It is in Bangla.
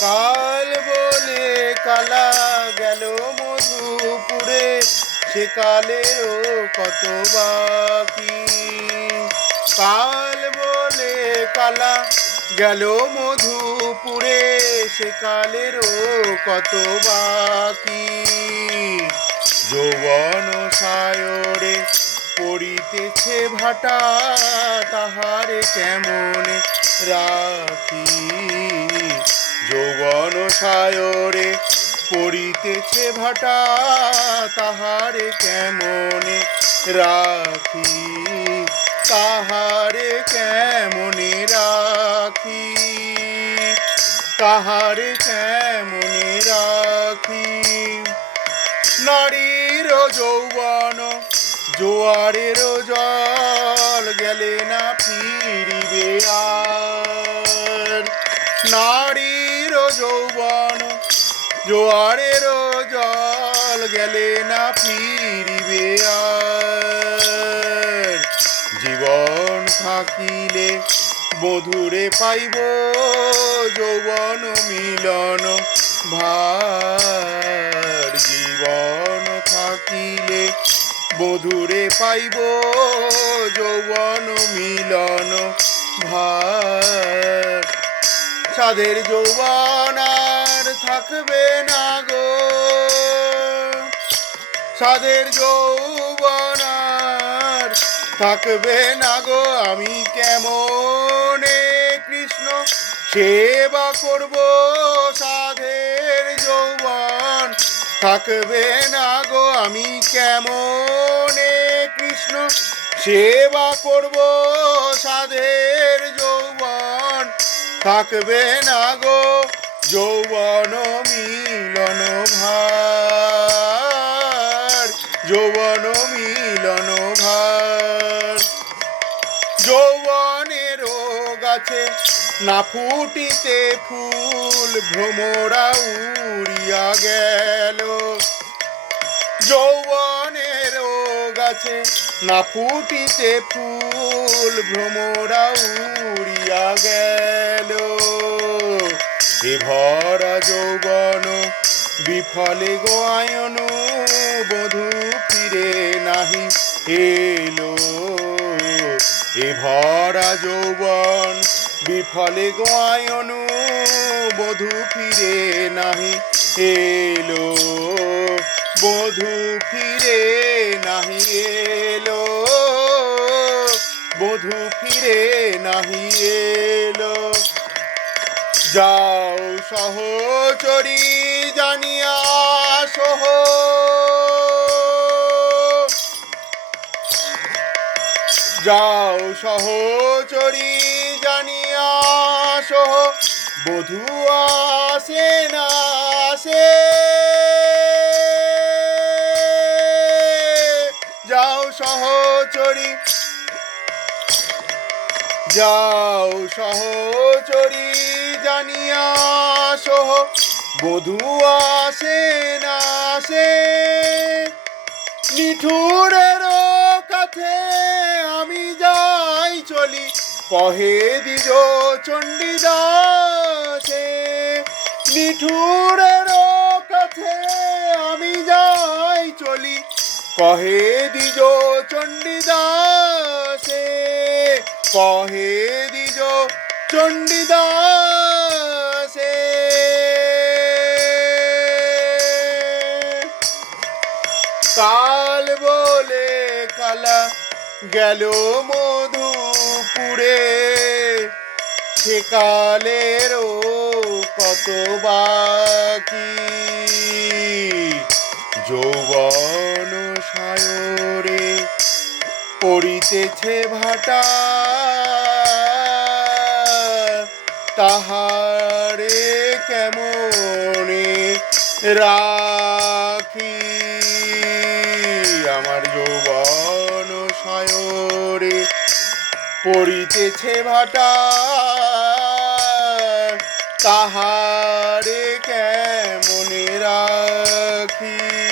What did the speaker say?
কাল বলে কালা গেল মধুপুরে। সে কালেরও কত বাকি? কাল বলে কালা গেল মধুপুরে। সে কালেরও কত বাকি? যৌবন সায়রে পড়িতেছে ভাটা, তাহারে কেমন রাখি? যৌবন সায়রে পড়িতেছে ভাটা, তাহারে কেমনে রাখি? তাহারে কেমনে রাখি? তাহারে কেমনে রাখি? নারীর যৌবন, জোয়ারের জল গেলে না ফিরিবে আর যৌবন, জোয়ারের জল গেলে না ফিরিবে আর। জীবন থাকিলে মধুরে পাইব যৌবন মিলন ভার। জীবন থাকিলে মধুরে পাইব যৌবন মিলন ভার। সাধের যৌবন আর থাকবে না গো। সাধের যৌবন আর থাকবে না গো। আমি কেমনে কৃষ্ণ সেবা করব? সাধের যৌবন থাকবে না গো। আমি কেমনে কৃষ্ণ সেবা করব? সাধের যৌবন থাকবে না গো যৌবন মিলন ভার। যৌবন মিলন ভার। যৌবনের গাছে না ফুটিতে ফুল, ভ্রমরা উড়িয়া গেল। যৌবনের গাছে না ফুটিতে ফুল, ভ্রমরা উড়িয়া গেল। এ ভরা যৌবন বিফলে গোয়ায়ন বধু ফিরে নাহি এলো। এ ভরা যৌবন বিফলে গোয়ায়ন বধু ফিরে নাহি এলো। বধু ফিরে নাহি এলো। বধু ফিরে নাহি এলো। যাও সহচরি জানিয়া সহ যাও সহচরি জানিয়া সহ বধু আসে না আসে। যাও সহচরি যাও সহচরি জানিয়া সহ, বধু আসে না আসে। নিঠুরের কাছে আমি যাই চলি, কহে দিজ চণ্ডীদাসে। নিঠুরের কাছে আমি যাই চলি, কহে দিজ চণ্ডীদাসে। কহে দিজ চণ্ডীদাসে। কাল বলে কালা গেল মধুপুরে, সে কালেরও কত বাকি। যৌবন সায়রে পড়িতেছে ভাটা তাহারে কেমনে রাখি? আমার যৌবন সায়রে পড়িতেছে ভাটা তাহারে কেমনে রাখি?